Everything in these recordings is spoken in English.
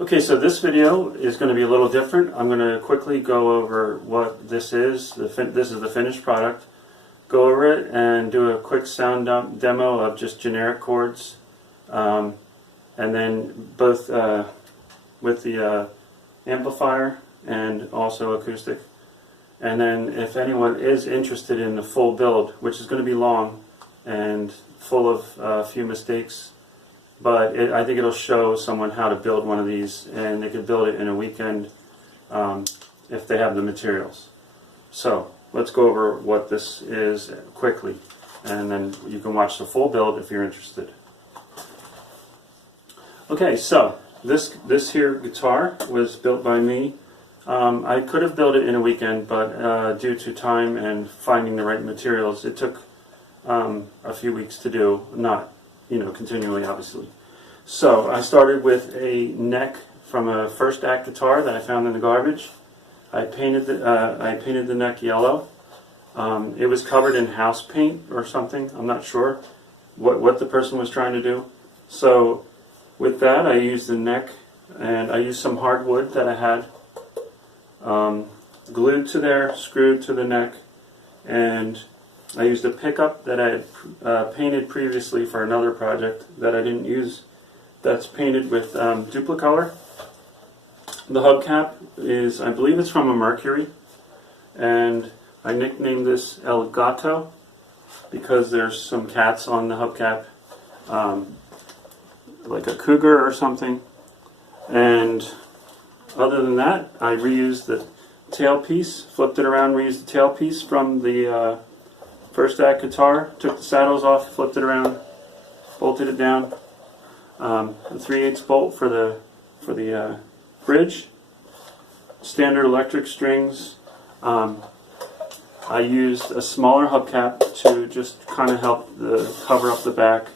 Okay, so this video is going to be a little different. I'm going to quickly go over what this is. This is the finished product. Go over it and do a quick sound demo of just generic chords, and then both with the amplifier and also acoustic. And then if anyone is interested in the full build, which is going to be long and full of a few mistakes, but I think it'll show someone how to build one of these, and they could build it in a weekend if they have the materials. So let's go over what this is quickly, and then you can watch the full build if you're interested. Okay, so this here guitar was built by me. I could have built it in a weekend, but due to time and finding the right materials, it took a few weeks to do, not continually, obviously. So I started with a neck from a first act guitar that I found in the garbage. I painted the neck yellow. It was covered in house paint or something. I'm not sure what the person was trying to do. So with that, I used the neck, and I used some hardwood that I had glued to there, screwed to the neck, and I used a pickup that I had painted previously for another project that I didn't use, that's painted with Duplicolor. The hubcap is, I believe it's from a Mercury, and I nicknamed this El Gato because there's some cats on the hubcap, like a cougar or something. And other than that, I reused the tailpiece, flipped it around, reused the tailpiece from the first act guitar, took the saddles off, flipped it around, bolted it down. A 3/8 bolt for the bridge. Standard electric strings. I used a smaller hubcap to just kind of help cover up the back,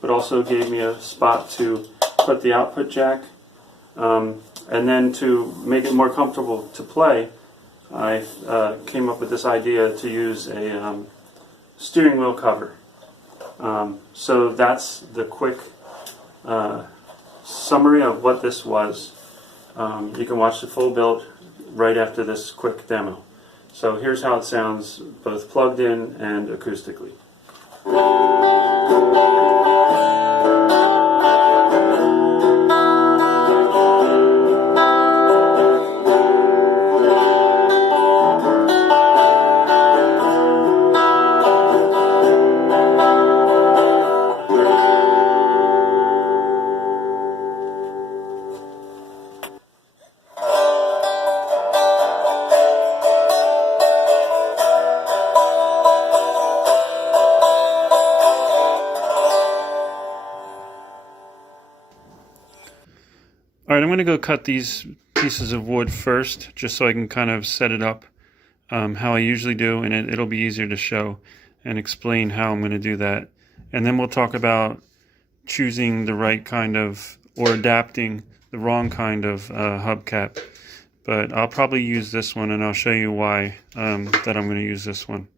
but also gave me a spot to put the output jack. And then to make it more comfortable to play, I came up with this idea to use a steering wheel cover. So that's the quick summary of what this was. You can watch the full build right after this quick demo. So here's how it sounds both plugged in and acoustically. Alright, I'm going to go cut these pieces of wood first, just so I can kind of set it up how I usually do, and it'll be easier to show and explain how I'm going to do that. And then we'll talk about choosing the right kind of, or adapting the wrong kind of hubcap. But I'll probably use this one, and I'll show you why that I'm going to use this one.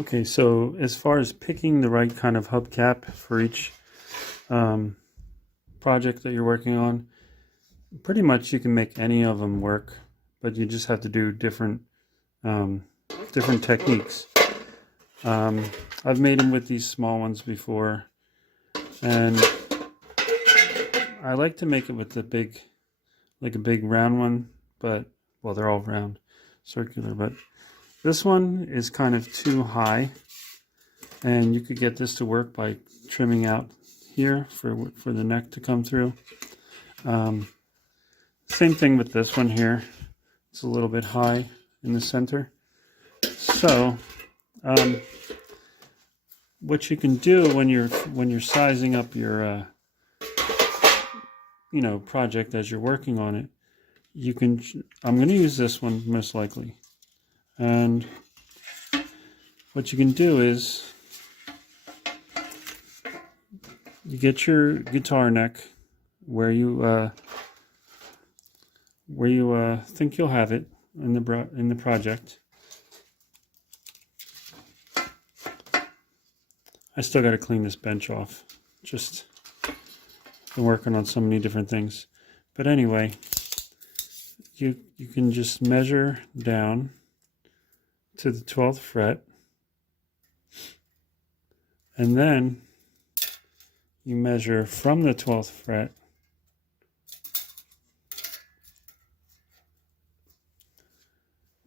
Okay, so as far as picking the right kind of hubcap for each project that you're working on, pretty much you can make any of them work, but you just have to do different techniques. I've made them with these small ones before, and I like to make it with the big, like a big round one, but, well, they're all round, circular, but this one is kind of too high, and you could get this to work by trimming out here for the neck to come through. Same thing with this one here. It's a little bit high in the center. So what you can do when you're sizing up your project as you're working on it, I'm going to use this one most likely. And what you can do is you get your guitar neck where you think you'll have it in the project. I still got to clean this bench off. Just been working on so many different things. But anyway, you can just measure down to the 12th fret, and then you measure from the 12th fret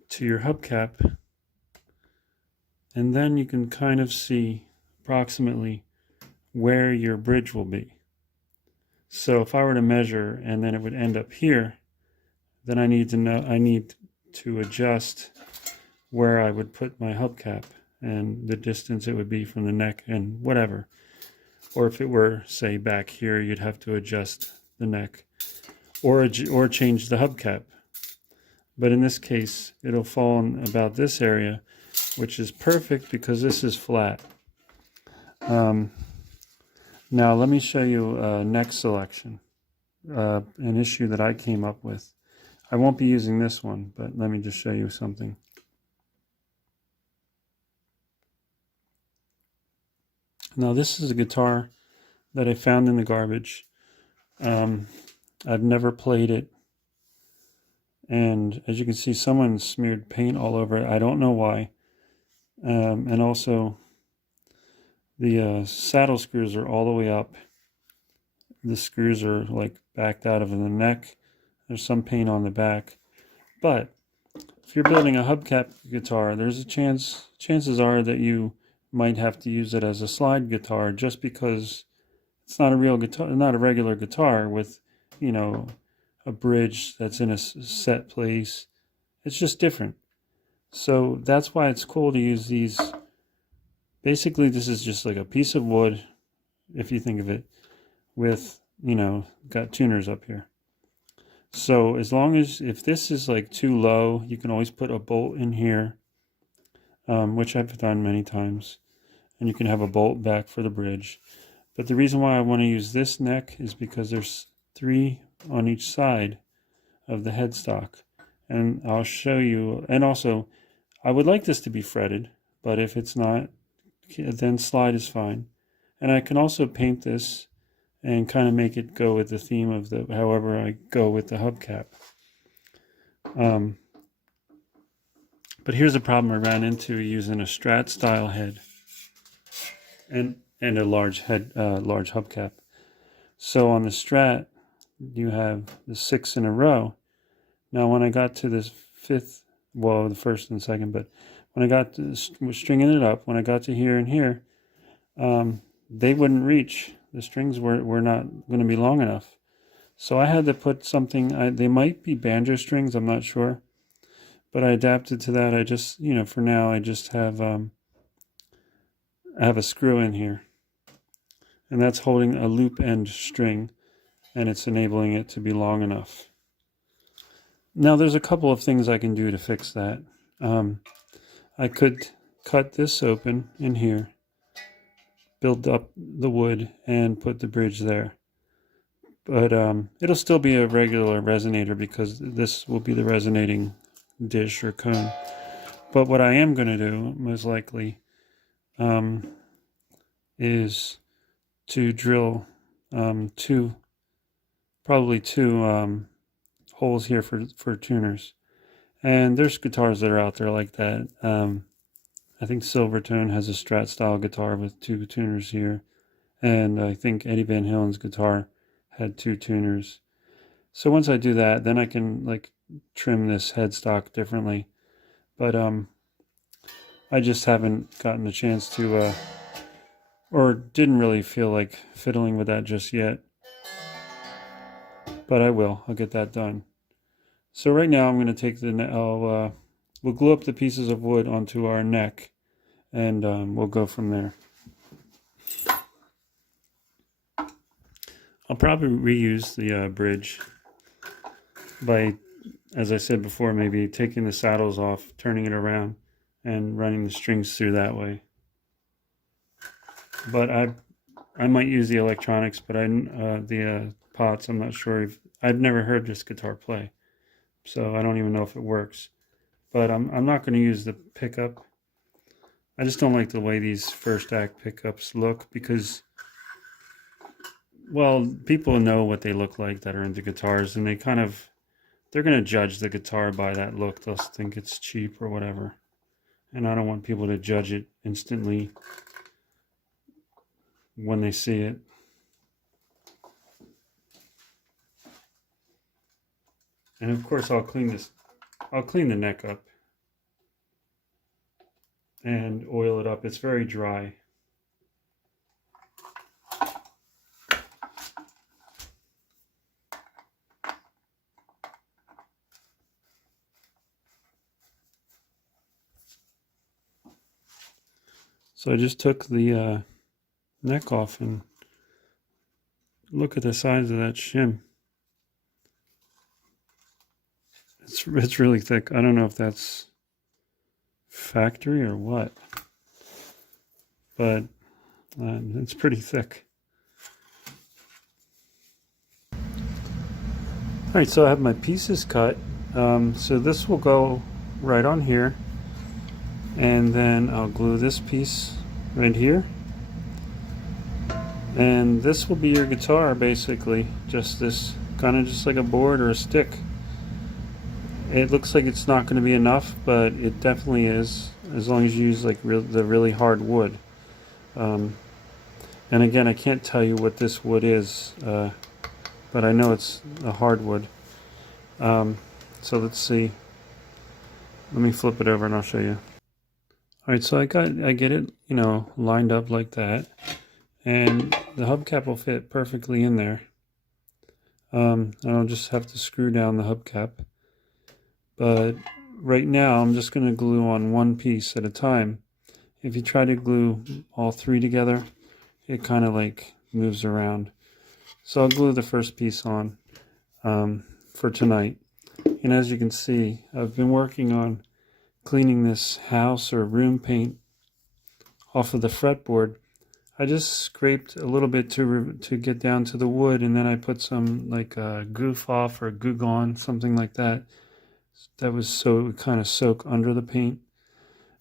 to your hubcap, and then you can kind of see approximately where your bridge will be. So if I were to measure and then it would end up here, then I need to adjust where I would put my hubcap and the distance it would be from the neck and whatever. Or if it were, say, back here, you'd have to adjust the neck or change the hubcap. But in this case, it'll fall in about this area, which is perfect because this is flat. Now let me show you a neck selection, an issue that I came up with. I won't be using this one, but let me just show you something. Now this is a guitar that I found in the garbage. I've never played it. And as you can see, someone smeared paint all over it. I don't know why. And also, the saddle screws are all the way up. The screws are like backed out of the neck. There's some paint on the back. But if you're building a hubcap guitar, there's a chances are that you might have to use it as a slide guitar, just because it's not a real guitar, not a regular guitar with, a bridge that's in a set place. It's just different. So that's why it's cool to use these. Basically, this is just like a piece of wood, if you think of it, with, got tuners up here. So as long as, if this is like too low, you can always put a bolt in here, which I've done many times. And you can have a bolt back for the bridge. But the reason why I want to use this neck is because there's 3 on each side of the headstock. And I'll show you, and also, I would like this to be fretted, but if it's not, then slide is fine. And I can also paint this and kind of make it go with the theme of however I go with the hubcap. But here's a problem I ran into using a Strat style head and a large hubcap. So on the Strat, you have the 6 in a row. Now when I got to this 5th, well, the 1st and 2nd, but when I got to stringing it up, when I got to here and here, they wouldn't reach. The strings were not going to be long enough. So I had to put something, they might be banjo strings, I'm not sure. But I adapted to that. I just, for now, I just have, I have a screw in here. And that's holding a loop end string, and it's enabling it to be long enough. Now there's a couple of things I can do to fix that. I could cut this open in here, build up the wood, and put the bridge there. But it'll still be a regular resonator because this will be the resonating dish or cone. But what I am going to do, most likely, is to drill probably two holes here for tuners. And there's guitars that are out there like that. I think Silvertone has a Strat style guitar with 2 tuners here. And I think Eddie Van Halen's guitar had 2 tuners. So once I do that, then I can trim this headstock differently. But I just haven't gotten a chance to or didn't really feel like fiddling with that just yet. But I will. I'll get that done. So right now I'm going to take we'll glue up the pieces of wood onto our neck, and we'll go from there. I'll probably reuse the bridge by, as I said before, maybe taking the saddles off, turning it around, and running the strings through that way. But I might use the electronics, but the pots, I'm not sure. I've never heard this guitar play, so I don't even know if it works. But I'm not going to use the pickup. I just don't like the way these first act pickups look because, well, people know what they look like that are into guitars, and they're going to judge the guitar by that look. They'll think it's cheap or whatever. And I don't want people to judge it instantly when they see it. And of course I'll clean the neck up and oil it up. It's very dry. So I just took the neck off, and look at the size of that shim. It's really thick. I don't know if that's factory or what, but it's pretty thick. Alright, so I have my pieces cut. So this will go right on here, and then I'll glue this piece right here, and this will be your guitar basically. Just this, kind of just like a board or a stick. It looks like it's not going to be enough, but it definitely is, as long as you use like the really hard wood. And again, I can't tell you what this wood is, but I know it's a hardwood. So let's see. Let me flip it over and I'll show you. Alright, so I get it, lined up like that, and the hubcap will fit perfectly in there. And I'll just have to screw down the hubcap. But right now I'm just going to glue on one piece at a time. If you try to glue all three together, it kind of like moves around. So I'll glue the first piece on for tonight. And as you can see, I've been working on cleaning this house or room paint off of the fretboard. I just scraped a little bit to get down to the wood, and then I put some like goof off or Goo Gone, something like that. That was so it would kind of soak under the paint.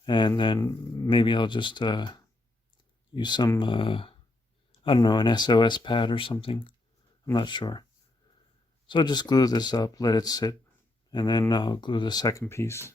And then maybe I'll just use some, I don't know, an SOS pad or something. I'm not sure. So just glue this up, let it sit, and then I'll glue the second piece.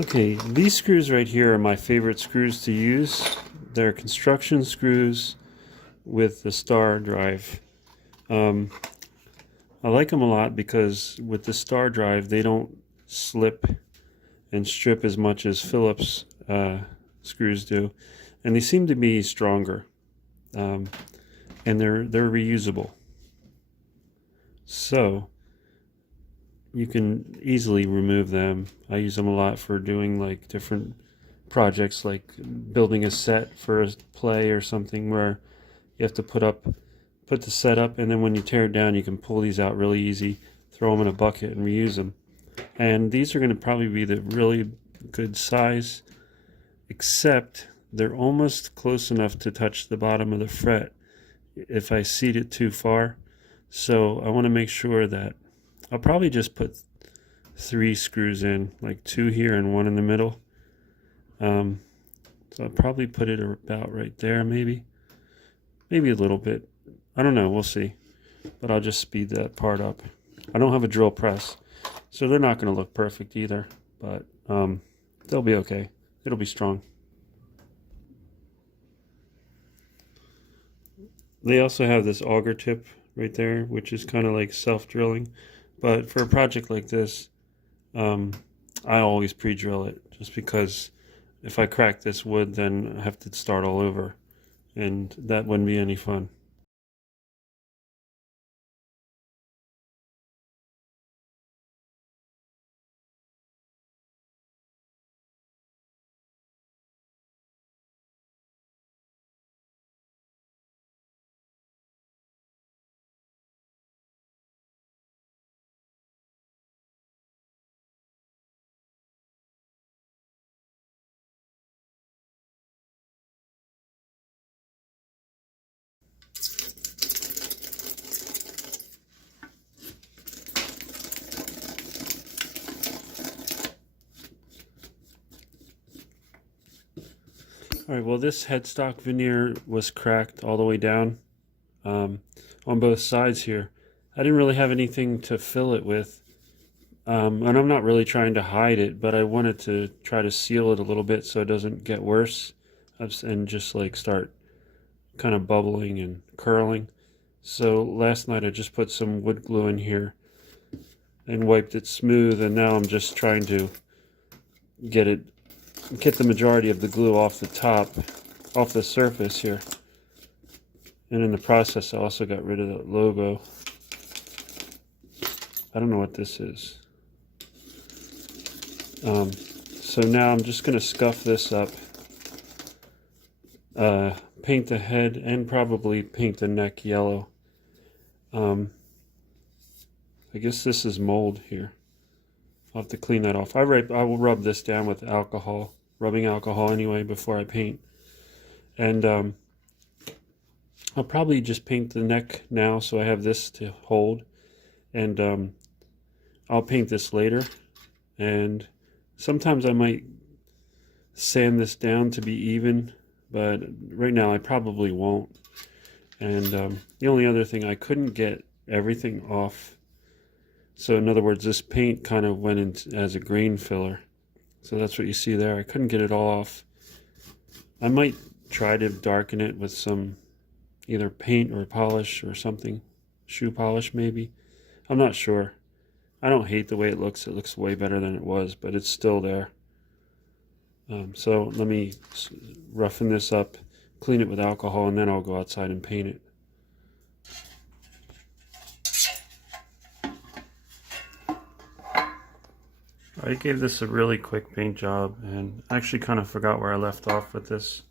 Okay, these screws right here are my favorite screws to use. They're construction screws with the star drive. I like them a lot because with the star drive they don't slip and strip as much as Phillips screws do, and they seem to be stronger, and they're reusable. So you can easily remove them. I use them a lot for doing like different projects, like building a set for a play or something where you have to put the set up, and then when you tear it down you can pull these out really easy, throw them in a bucket and reuse them. And these are going to probably be the really good size, except they're almost close enough to touch the bottom of the fret if I seat it too far. So I want to make sure that I'll probably just put 3 screws in, like 2 here and 1 in the middle. So I'll probably put it about right there, maybe a little bit. I don't know, we'll see. But I'll just speed that part up. I don't have a drill press, so they're not going to look perfect either, but they'll be okay. It'll be strong. They also have this auger tip right there, which is kind of like self-drilling. But for a project like this, I always pre-drill it, just because if I crack this wood, then I have to start all over, and that wouldn't be any fun. Alright, well, this headstock veneer was cracked all the way down on both sides here. I didn't really have anything to fill it with, and I'm not really trying to hide it, but I wanted to try to seal it a little bit so it doesn't get worse and just like start kind of bubbling and curling. So last night I just put some wood glue in here and wiped it smooth, and now I'm just trying to get the majority of the glue off the top, off the surface here. And in the process I also got rid of that logo. I don't know what this is. So now I'm just going to scuff this up, paint the head, and probably paint the neck yellow. I guess this is mold here. I'll have to clean that off. I will rub this down with alcohol, rubbing alcohol anyway, before I paint. And I'll probably just paint the neck now so I have this to hold. And I'll paint this later. And sometimes I might sand this down to be even, but right now I probably won't. And the only other thing, I couldn't get everything off. So in other words, this paint kind of went in as a grain filler. So that's what you see there. I couldn't get it all off. I might try to darken it with some either paint or polish or something. Shoe polish maybe. I'm not sure. I don't hate the way it looks. It looks way better than it was, but it's still there. So let me roughen this up, clean it with alcohol, and then I'll go outside and paint it. I gave this a really quick paint job, and I actually kind of forgot where I left off with this.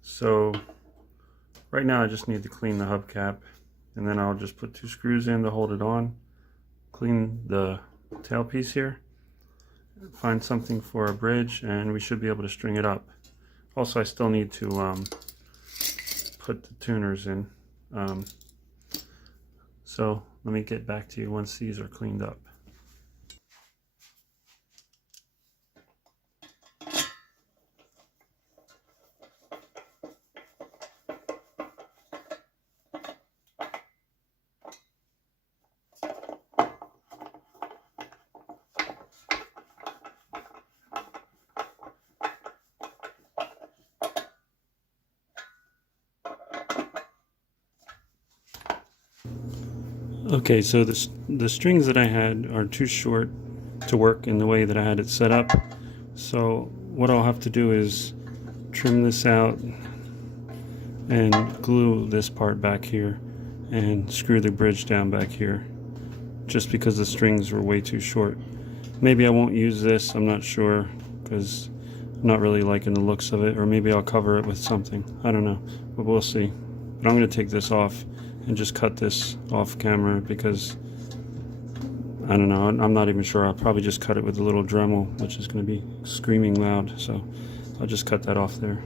So right now I just need to clean the hubcap, and then I'll just put 2 screws in to hold it on, clean the tailpiece here, find something for a bridge, and we should be able to string it up. Also, I still need to put the tuners in. So let me get back to you once these are cleaned up. Okay, so the strings that I had are too short to work in the way that I had it set up. So what I'll have to do is trim this out and glue this part back here and screw the bridge down back here, just because the strings were way too short. Maybe I won't use this, I'm not sure, because I'm not really liking the looks of it, or maybe I'll cover it with something, I don't know, but we'll see. But I'm going to take this off and just cut this off camera, because I don't know, I'm not even sure. I'll probably just cut it with a little Dremel, which is going to be screaming loud, so I'll just cut that off there.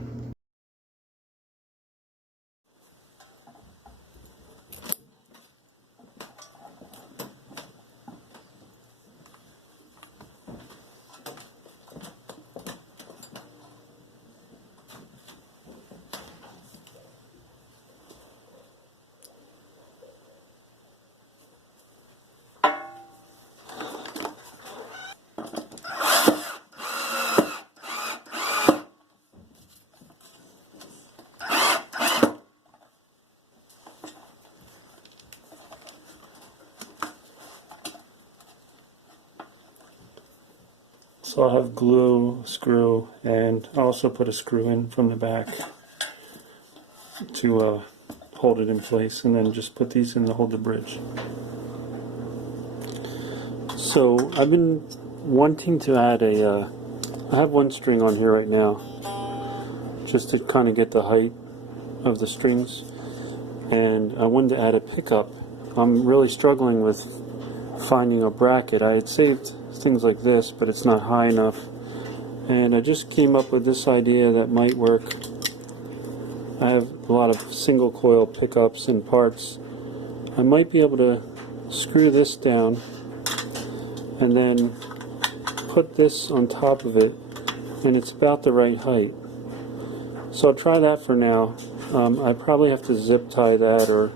So I'll have glue, screw, and I'll also put a screw in from the back to hold it in place, and then just put these in to hold the bridge. So I've been wanting to add I have one string on here right now, just to kind of get the height of the strings, and I wanted to add a pickup. I'm really struggling with finding a bracket. I had saved things like this, but it's not high enough, and I just came up with this idea that might work. I have a lot of single coil pickups and parts. I might be able to screw this down and then put this on top of it, and it's about the right height. So I'll try that for now. I probably have to zip tie that or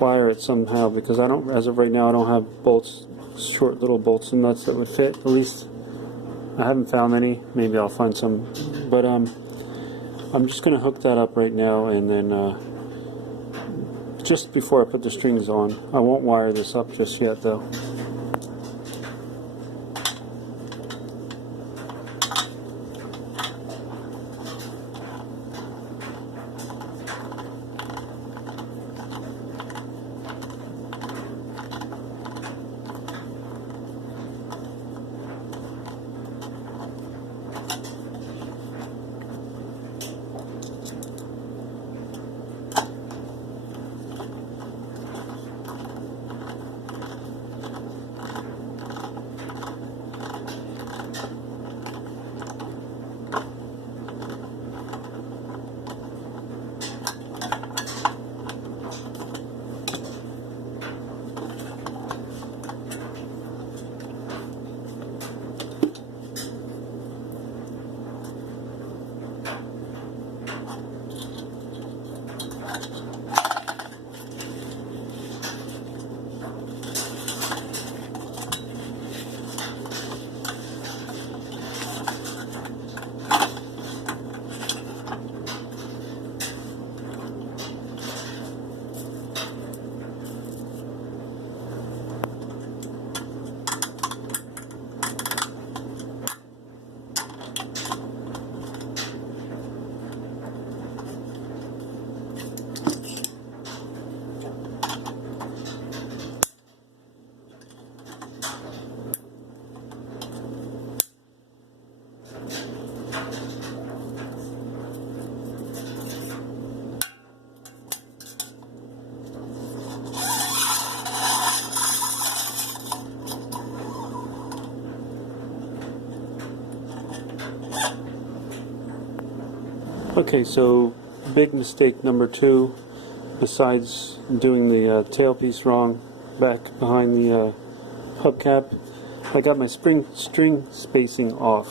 wire it somehow, because I don't, as of right now, I don't have bolts, short little bolts and nuts that would fit. At least I haven't found any. Maybe I'll find some, but I'm just going to hook that up right now, and then just before I put the strings on. I won't wire this up just yet though. Okay, so big mistake number 2, besides doing the tailpiece wrong back behind the hubcap, I got my string spacing off.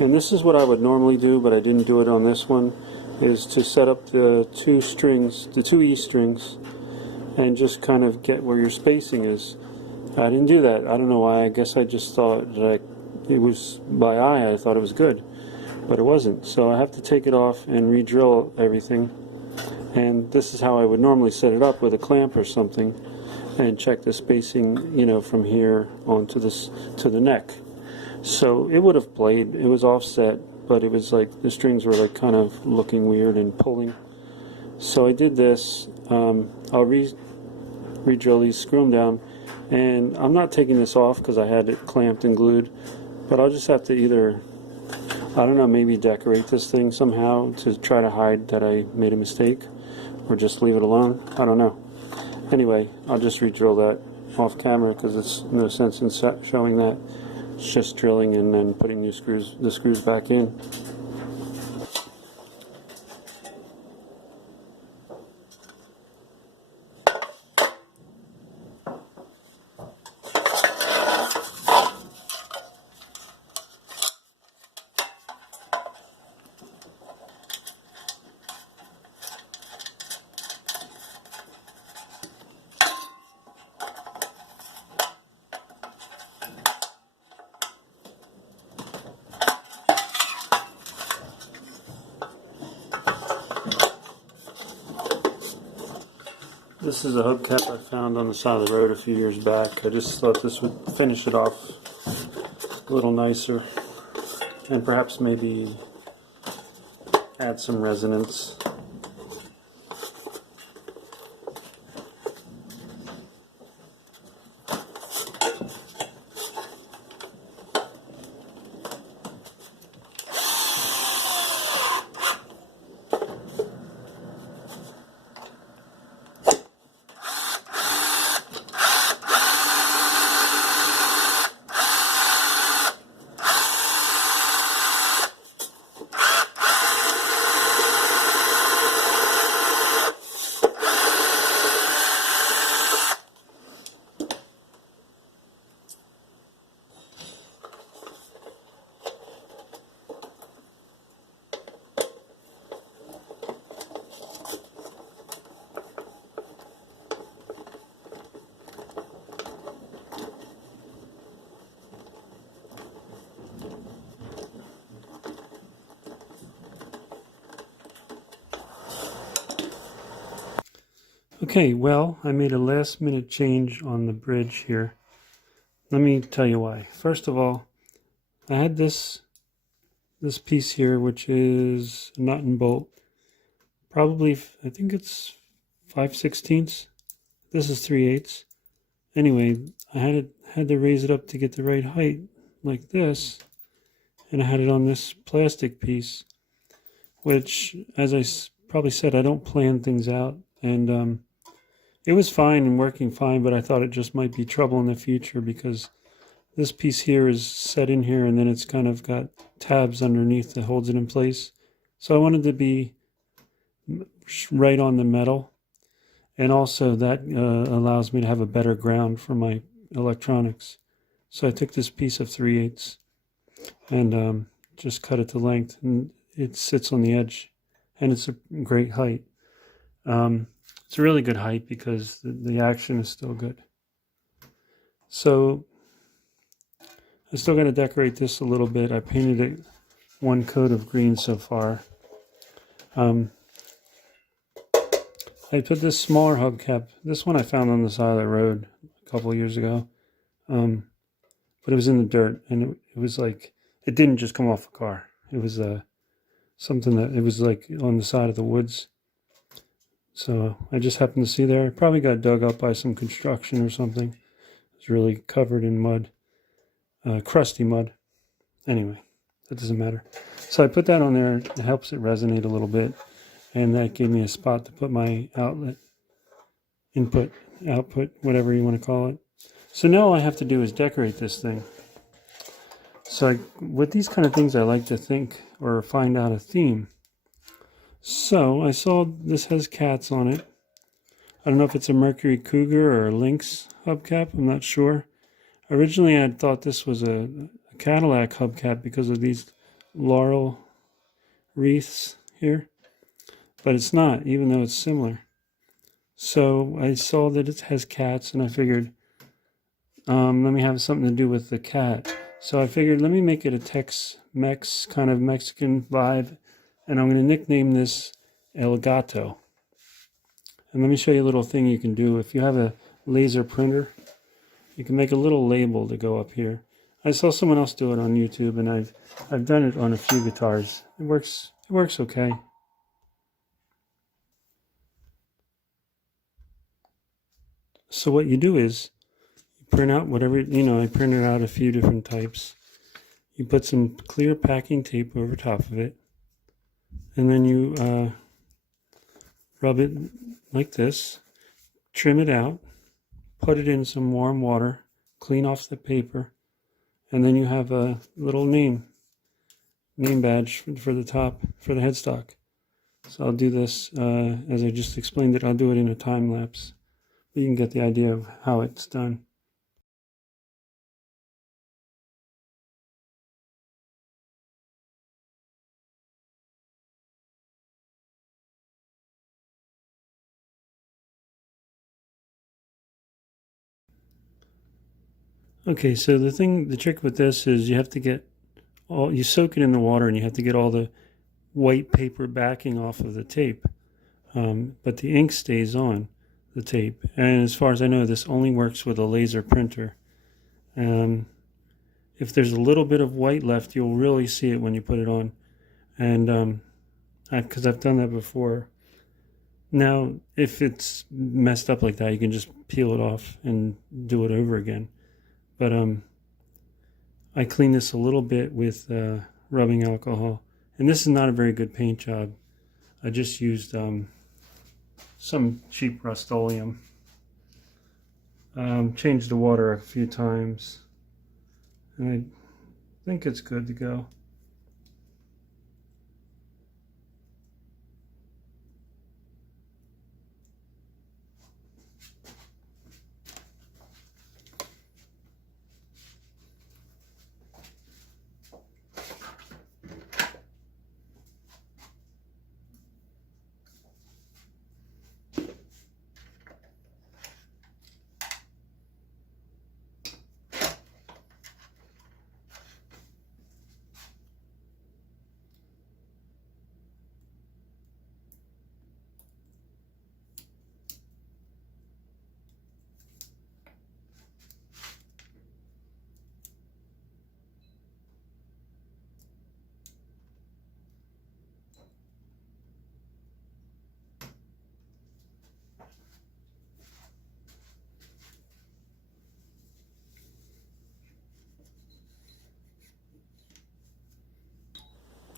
And this is what I would normally do, but I didn't do it on this one, is to set up the two strings, the 2 E strings, and just kind of get where your spacing is. I didn't do that. I don't know why. I guess I just thought that it was by eye. I thought it was good, but it wasn't. So I have to take it off and re-drill everything. And this is how I would normally set it up, with a clamp or something. and check the spacing, you know, from here onto this to the neck. So it would have played. It was offset, but it was like the strings were like kind of looking weird and pulling. So I did this. I'll re-drill these, screw them down, and I'm not taking this off because I had it clamped and glued, but I'll just have to either, I don't know, maybe decorate this thing somehow to try to hide that I made a mistake, or just leave it alone. I don't know. Anyway, I'll just re-drill that off camera because it's no sense in showing that. It's just drilling and then putting the screws back in. This is a hubcap I found on the side of the road a few years back. I just thought this would finish it off a little nicer and perhaps maybe add some resonance. Okay, well, I made a last minute change on the bridge here. Let me tell you why. First of all, I had this piece here, which is a nut and bolt. Probably, I think it's 5/16. This is 3/8. Anyway, I had to raise it up to get the right height, like this, and I had it on this plastic piece, which, as I probably said, I don't plan things out, and it was fine and working fine, but I thought it just might be trouble in the future because this piece here is set in here and then it's kind of got tabs underneath that holds it in place. So I wanted to be right on the metal, and also that allows me to have a better ground for my electronics. So I took this piece of 3/8 and just cut it to length, and it sits on the edge, and it's a great height. It's a really good height because the action is still good. So I still got to decorate this a little bit. I painted it one coat of green so far. I put this smaller hubcap. This one I found on the side of the road a couple of years ago. But it was in the dirt, and it was like, it didn't just come off a car. It was something that, it was like on the side of the woods. So I just happened to see there. It probably got dug up by some construction or something. It's really covered in mud, crusty mud. Anyway, that doesn't matter. So I put that on there. It helps it resonate a little bit. And that gave me a spot to put my outlet, input, output, whatever you want to call it. So now all I have to do is decorate this thing. So with these kind of things, I like to think or find out a theme. So I saw this has cats on it. I don't know if it's a Mercury Cougar or a Lynx hubcap. I'm not sure. Originally, I had thought this was a Cadillac hubcap because of these laurel wreaths here. But it's not, even though it's similar. So I saw that it has cats, and I figured, let me have something to do with the cat. So I figured, let me make it a Tex-Mex kind of Mexican vibe. And I'm going to nickname this El Gato. And let me show you a little thing you can do. If you have a laser printer. You can make a little label to go up here. I saw someone else do it on YouTube, and I've done it on a few guitars. It works okay. So what you do is you print out whatever, I printed out a few different types. You put some clear packing tape over top of it, and then you rub it like this, trim it out, put it in some warm water, clean off the paper, and then you have a little name badge for the top, for the headstock. So I'll do this as I just explained it. I'll do it in a time lapse. You can get the idea of how it's done. Okay, so the trick with this is you have to get you soak it in the water, and you have to get all the white paper backing off of the tape. But the ink stays on the tape. And as far as I know, this only works with a laser printer. If there's a little bit of white left, you'll really see it when you put it on. And because I've done that before. Now, if it's messed up like that, you can just peel it off and do it over again. But I clean this a little bit with rubbing alcohol. And this is not a very good paint job. I just used some cheap Rust-Oleum. Changed the water a few times. And I think it's good to go.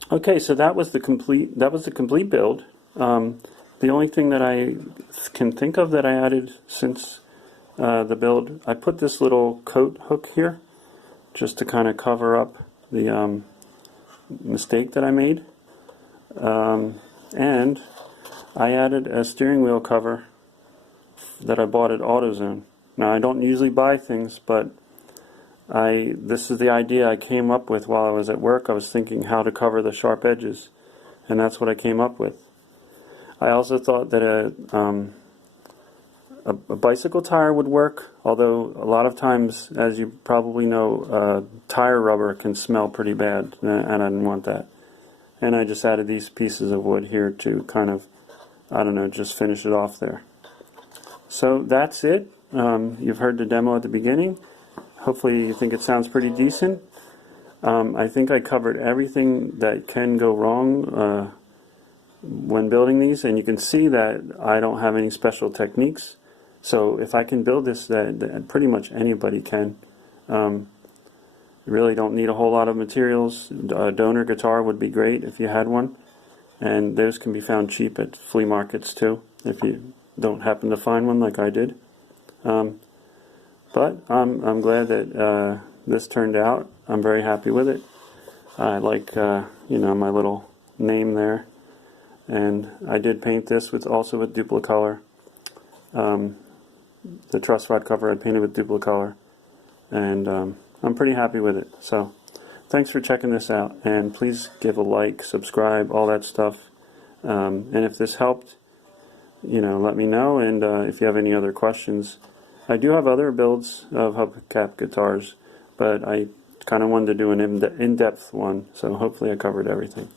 Okay, so that was the complete build. The only thing that I can think of that I added since the build, I put this little coat hook here just to kind of cover up the mistake that I made. And I added a steering wheel cover that I bought at AutoZone. Now, I don't usually buy things, but this is the idea I came up with while I was at work. I was thinking how to cover the sharp edges, and that's what I came up with. I also thought that a bicycle tire would work, although a lot of times, as you probably know, tire rubber can smell pretty bad, and I didn't want that. And I just added these pieces of wood here to kind of, I don't know, just finish it off there. So that's it. You've heard the demo at the beginning. Hopefully you think it sounds pretty decent. I think I covered everything that can go wrong when building these, and you can see that I don't have any special techniques. So if I can build this, that pretty much anybody can. You really don't need a whole lot of materials. A donor guitar would be great if you had one, and those can be found cheap at flea markets too, if you don't happen to find one like I did. But I'm glad that this turned out. I'm very happy with it. I like my little name there, and I did paint this also with Duplicolor. The truss rod cover I painted with Duplicolor, and I'm pretty happy with it. So thanks for checking this out, and please give a like, subscribe, all that stuff. And if this helped, let me know. And if you have any other questions, I do have other builds of Hubcap guitars, but I kind of wanted to do an in-depth one, so hopefully I covered everything.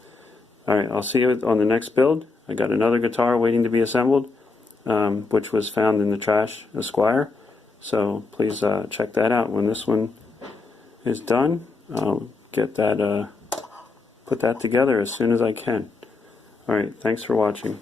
Alright, I'll see you on the next build. I got another guitar waiting to be assembled, which was found in the trash, a Squire. So please check that out. When this one is done, I'll get that put that together as soon as I can. Alright, thanks for watching.